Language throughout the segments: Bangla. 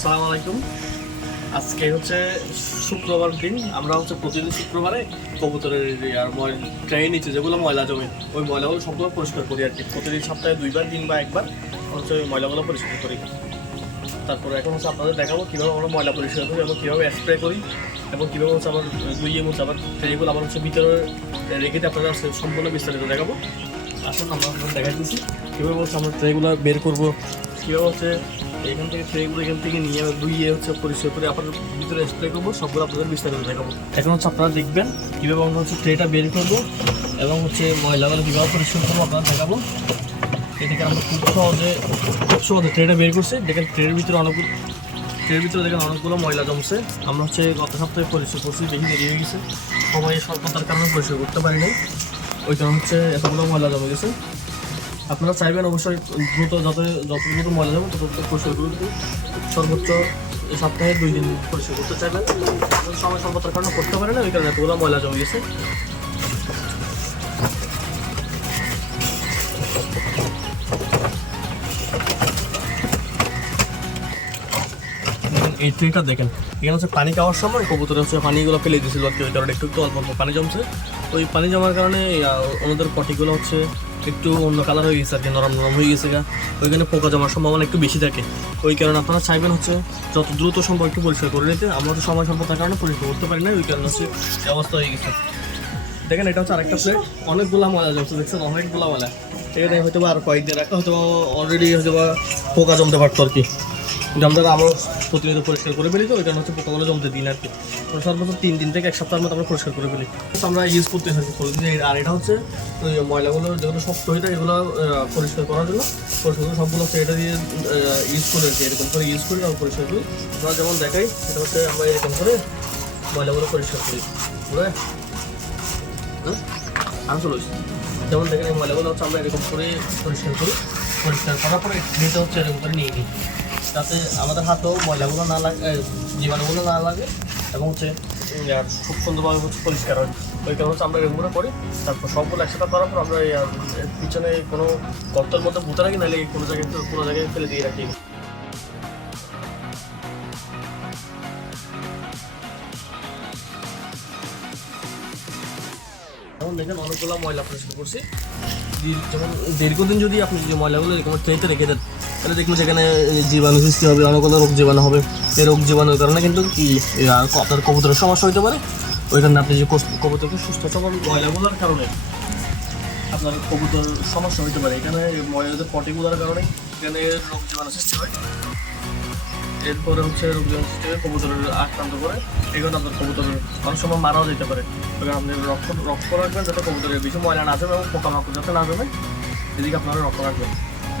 আসসালামু আলাইকুম। আজকে হচ্ছে শুক্রবার দিন, আমরা হচ্ছে প্রতিদিন শুক্রবারে কবুতরের আর ট্রেন নিচে যেগুলো ময়লা জমে, ওই ময়লাগুলো সবগুলো পরিষ্কার করি আর কি। প্রতিদিন সপ্তাহে দুইবার দিন বা একবার হচ্ছে ওই ময়লাগুলো পরিষ্কার করি। তারপরে এখন হচ্ছে আপনাদের দেখাবো কীভাবে আমরা ময়লা পরিষ্কার করি এবং কীভাবে স্প্রে করি এবং কীভাবে হচ্ছে আমার দুইয়ে মুছে আবার ট্রেগুলো আমার হচ্ছে ভিতরে রেখে হচ্ছে সম্পূর্ণ বিস্তারিত দেখাবো। আসুন, আমরা দেখাই দিচ্ছি কীভাবে হচ্ছে আমরা ট্রেগুলো বের করব, কীভাবে হচ্ছে এখান থেকে ট্রেগুলো এখান থেকে নিয়ে ধুইয়ে হচ্ছে পরিষ্কার করে আপনার ভিতরে স্প্রে করব, সবগুলো আপনাদের বিস্তারিত দেখাবো। এখন হচ্ছে আপনারা দেখবেন কীভাবে আমরা হচ্ছে ট্রেটা বের করব এবং হচ্ছে ময়লাগুলো কীভাবে পরিষ্কার করব আপনারা দেখাবো। এদিকে আমরা খুব সহজে খুব সহজে ট্রেটা বের করছি। দেখেন ট্রের ভিতরে অনেকগুলো ট্রের ভিতরে দেখেন অনেকগুলো ময়লা জমছে। আমরা হচ্ছে গত সপ্তাহে পরিষ্কার করছি, দেখি দেরি হয়ে গেছে। সবাই স্বল্পতার কারণে পরিষ্কার করতে পারিনি ওই কারণ হচ্ছে এতগুলো ময়লা জমে গেছে। আপনারা চাইবেন অবশ্যই দ্রুত যত যত দ্রুত ময়লা যাবে তত দ্রুত পরিষ্কার করে দিতে। সর্বোচ্চ সপ্তাহে দুই দিন পরিষ্কার করতে চাইবেন। সময় স্বল্পতার কারণে করতে পারে না, ওই কারণে এতগুলো ময়লা জমে গেছে। এই ট্রেটা দেখেন। এখানে হচ্ছে পানি খাওয়ার সময় কবুতর হচ্ছে পানিগুলো ফেলে দিয়েছিল আর কি, ওই কারণে একটু একটু অল্প অল্প পানি জমছে। তো ওই পানি জমার কারণে ওনাদের পটিগুলো হচ্ছে একটু অন্য কালার হয়ে গেছে আর কি, নরম নরম হয়ে গেছে গা। ওইখানে পোকা জমার সম্ভাবনা একটু বেশি থাকে। ওই কারণে আপনারা চাইবেন হচ্ছে যত দ্রুত সম্ভব একটু পরিষ্কার করে নিতে। আমরা তো সময় স্বল্পতার কারণে পরিষ্কার করতে পারি না ওই কারণে হচ্ছে এই অবস্থা হয়ে গেছে। দেখেন, এটা হচ্ছে আরেকটা প্লেট অনেকগুলা ময়লা জমছে, দেখছেন? অনেকগুলা ময়লা এখানে হয়তো আর কয়েকদিন রাখা হয়তো অলরেডি হয়তো পোকা জমতে পারতো আর কি। জমতে আমরা প্রতিনিয়ত পরিষ্কার করে ফেলি তো, ওই কারণে হচ্ছে পোকাগুলো জমতে দিন আর কি। আমরা সর্বোচ্চ তিন দিন থেকে এক সপ্তাহের মতো আমরা পরিষ্কার করে ফেলি। আমরা ইউজ করতে থাকি আর এটা হচ্ছে ওই ময়লাগুলো যেগুলো শক্ত হয়ে থাকে, এগুলো পরিষ্কার করার জন্য পরিষ্কার সবগুলো হচ্ছে এটা দিয়ে ইউজ করে আর কি, এরকম করে ইউজ করি আর পরিষ্কার করি। আমরা যেমন দেখাই, সেটা হচ্ছে আমরা এরকম করে ময়লাগুলো পরিষ্কার করি। বুঝলে? আরও চলো, যেমন দেখেন এই ময়লাগুলো হচ্ছে আমরা এরকম করে পরিষ্কার করি। পরিষ্কার করার পরে নিতে হচ্ছে এরকম করে নিয়ে নিই। যাতে আমাদের হাতেও ময়লাগুলো না লাগে জীবাণুগুলো না লাগে এবং হচ্ছে খুব সুন্দরভাবে হচ্ছে পরিষ্কার হয়। ওই কারণে হচ্ছে আমরা এরকম করে তারপর সবগুলো একসাথে করার পর আমরা পিছনে কোনো গর্তের মধ্যে পুঁতে রাখি, নাহলে কোনো জায়গায় কোনো জায়গায় ফেলে দিয়ে রাখি। যেমন দেখেন অনেকগুলো ময়লা পরিষ্কার করছি। যেমন দীর্ঘদিন যদি আপনি যে ময়লাগুলো এরকম ট্রেতে রেখে দেন তাহলে দেখবেন সেখানে জীবাণু সৃষ্টি হবে, অনেকগুলো রোগ জীবাণু হবে। এই রোগ জীবাণুর কারণে কিন্তু কি আপনার কবুতরের সমস্যা হতে পারে। ওই কারণে আপনি যে কবুতরকে সুস্থ সবল ময়লাগুলোর কারণে আপনার কবুতর সমস্যা হতে পারে। এখানে ময়লাদের পটিগুলোর কারণে এখানে রোগ জীবাণু সৃষ্টি হয়। এরপরে হচ্ছে রোগ জীবাণু সৃষ্টি হয়ে কবুতরের আক্রান্ত করে এগুলো আপনার কবুতরের অনেক সময় মারাও যেতে পারে। ওই আপনি রক্ত রক্ত রাখবেন যাতে কবুতরের বেশি ময়লা না জমে এবং পোকামাকড় যাতে না জমে। এদিকে আপনারা রক্ত রাখবেন।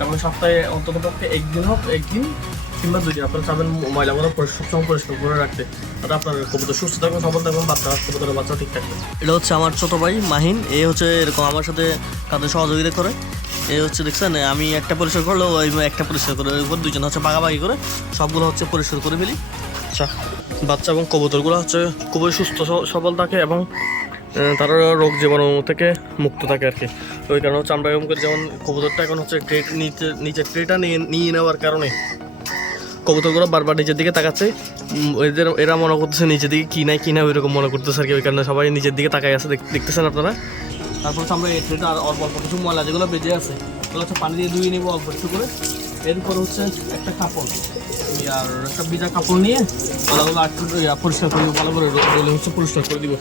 এবং সপ্তাহে অন্তত পক্ষে একদিন হোক একদিন কিংবা দুই দিন আপনারা চাবেন ময়লাগুলো পরিষ্কার- সবসময় পরিষ্কার করে রাখতে। যাতে আপনার কবুতর সুস্থ থাকবে সবল থাকবে বাচ্চা কবুতরের বাচ্চা ঠিক থাকবে। এটা হচ্ছে আমার ছোট ভাই মাহিন। এ হচ্ছে এরকম আমার সাথে কাজে সহযোগিতা করে। এ হচ্ছে দেখছেন আমি একটা পরিষ্কার করলেও ওই একটা পরিষ্কার করে ওই দুজন হচ্ছে ভাগাভাগি করে সবগুলো হচ্ছে পরিষ্কার করে ফেলি। আচ্ছা বাচ্চা এবং কবুতরগুলো হচ্ছে খুবই সুস্থ সবল থাকে এবং তারা রোগ জীবাণু থেকে মুক্ত থাকে আর কি। ওই কারণে হচ্ছে আমরা এরকম করে যেমন কবুতরটা এখন হচ্ছে ট্রেট নিচে নিচে ট্রেটা নিয়ে নিয়ে নেওয়ার কারণে কবুতরগুলো বারবার নিচের দিকে তাকাচ্ছে। এদের, এরা মনে করতেছে নিচের দিকে কি নাই, কি না ওইরকম মনে করতেছে আর কি। ওই কারণে সবাই নিচের দিকে তাকাই আছে দেখতেছেন আপনারা? তারপর আমরা এই ট্রেটা আর অল্প অল্প কিছু ময়লা যেগুলো বেজে আছে, ওগুলো হচ্ছে পানি দিয়ে ধুয়ে নেব অল্প একটু করে। এরপর হচ্ছে একটা কাপড়। আর একটা ভিজা কাপড় নিয়ে একটু পরিষ্কার করে ভালো করে রোলে হচ্ছে পরিষ্কার করে দিব।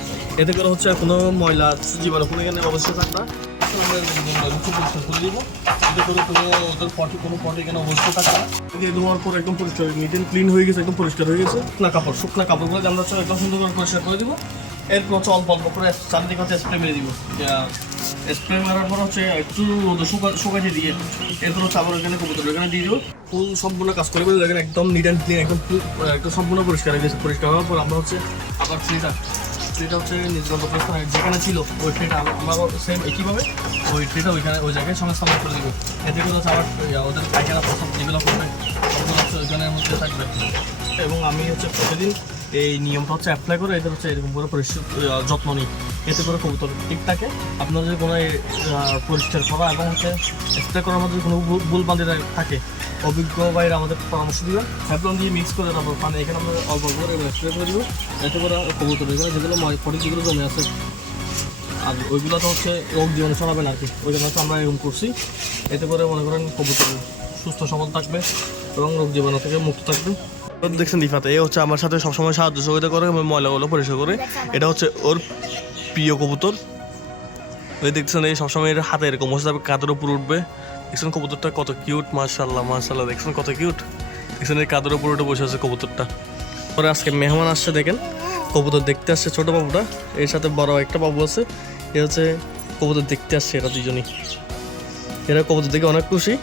এতে করে হচ্ছে কোনো ময়লা জীবাণু কোনো এখানে অবশ্যই থাকবে পরিষ্কার করে করে ওদের কোনো এখানে ধোয়ার পর একদম পরিষ্কার নিট ক্লিন হয়ে গেছে, একদম পরিষ্কার হয়ে গেছে। শুকনা কাপড়, শুকনা কাপড়গুলো আমরা একদম সুন্দর করে পরিষ্কার করে দিব। এরপর হচ্ছে অল্প অল্প করে চারদিকে হচ্ছে স্প্রে মেরে দিব। স্প্রে মারার পর হচ্ছে একটু শুকাতে দিয়ে এরপর হচ্ছে আবার ওখানে কবুতর ওখানে দিয়ে দিব। ফুল সম্পূর্ণ কাজ করে দেখেন একদম নিট অ্যান্ড ক্লিন একদম full, একদম সম্পূর্ণ পরিষ্কার হয়ে গেছে। পরিষ্কার হওয়ার পর আমরা হচ্ছে আবার ট্রিটা ট্রিটা হচ্ছে অবস্থানে যেখানে ছিল ওই ট্রিটা আমরা সেম একইভাবে ওই ট্রিটা ওইখানে ওই জায়গায় সঙ্গে সামনে করে দিব। এতে করে আবার ওদের পায়খানা প্রসাদ যেগুলো করবে সবগুলো হচ্ছে ওইখানের মধ্যে থাকবে। এবং আমি হচ্ছে প্রতিদিন এই নিয়মটা হচ্ছে অ্যাপ্লাই করে এদের হচ্ছে এরকম করে যত্ন নিই। এতে করে কবুতর ঠিক থাকে। আপনার যদি কোনো পরিষ্কার করা এবং হচ্ছে স্প্রে করার মধ্যে কোনো ভুল- বান্ধি থাকে, অভিজ্ঞ ভাইরা আমাদের পরামর্শ দিবেন। স্যাফলন দিয়ে মিক্স করে তারপর পানি এখানে আমরা অল্প অল্প করে স্প্রে করে দিব। এতে করে কবুতর এখানে যেগুলো পটি যেগুলো জমে আছে। আর ওইগুলো তো হচ্ছে রোগ জীবন ছড়াবে না আর কি। ওই জন্য আমরা এরকম করছি। এতে করে মনে করেন কবুতর সুস্থ, সবল থাকবে। এবং রোগ জীবাণু থেকে মুক্ত থাকবে। দেখছেন রিফাতে, এ হচ্ছে আমার সাথে সবসময় সাহায্য সহযোগিতা করে এবং ময়লাগুলো পরিষ্কার করে। এটা হচ্ছে ওর প্রিয় কবুতর। ওই দেখছেন, এই সবসময় এর হাতে এরকম বসে যাবে কাদের উপর উঠবে। দেখছেন কবুতরটা কত কিউট মার্শাল্লাহ মার্শাল্লাহ দেখছেন কত কিউট দেখছেন এই কাদের উপর উঠে বসে আছে কবুতরটা। পরে আজকে মেহমান আসছে, দেখেন। কবুতর দেখতে আসছে ছোটো বাবুটা। এর সাথে বড় একটা বাবু আছে। এ হচ্ছে কবুতর দেখতে আসছে এরা দুজনই এরা কবুতর দেখে অনেক খুশি।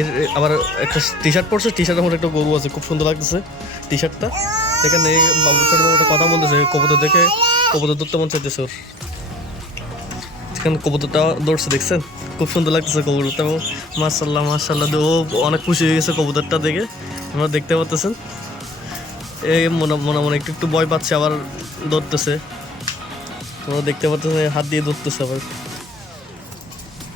এর আবার একটা টি শার্ট পরছে টি শার্টের মধ্যে একটা গরু আছে, খুব সুন্দর লাগতেছে টি শার্টটা এই বাবু ছোট বাবুটা কথা বলতেছে, কবুতর দেখে কবুতর ধরতে মন চাইতেছে ওর। এখানে কবুতরটা দৌড়ছে দেখছেন? খুব সুন্দর লাগতেছে কবুতরটা এবং মার্শাল্লাহ মার্শাল্লাহ ও অনেক খুশি হয়ে গেছে কবুতরটা দেখে। আমরা দেখতে পাচ্ছেন এই মনে মনে মনে একটু একটু ভয় পাচ্ছে, আবার ধরতেছে। তোমরা দেখতে পাচ্ছেন হাত দিয়ে ধরতেছে আবার।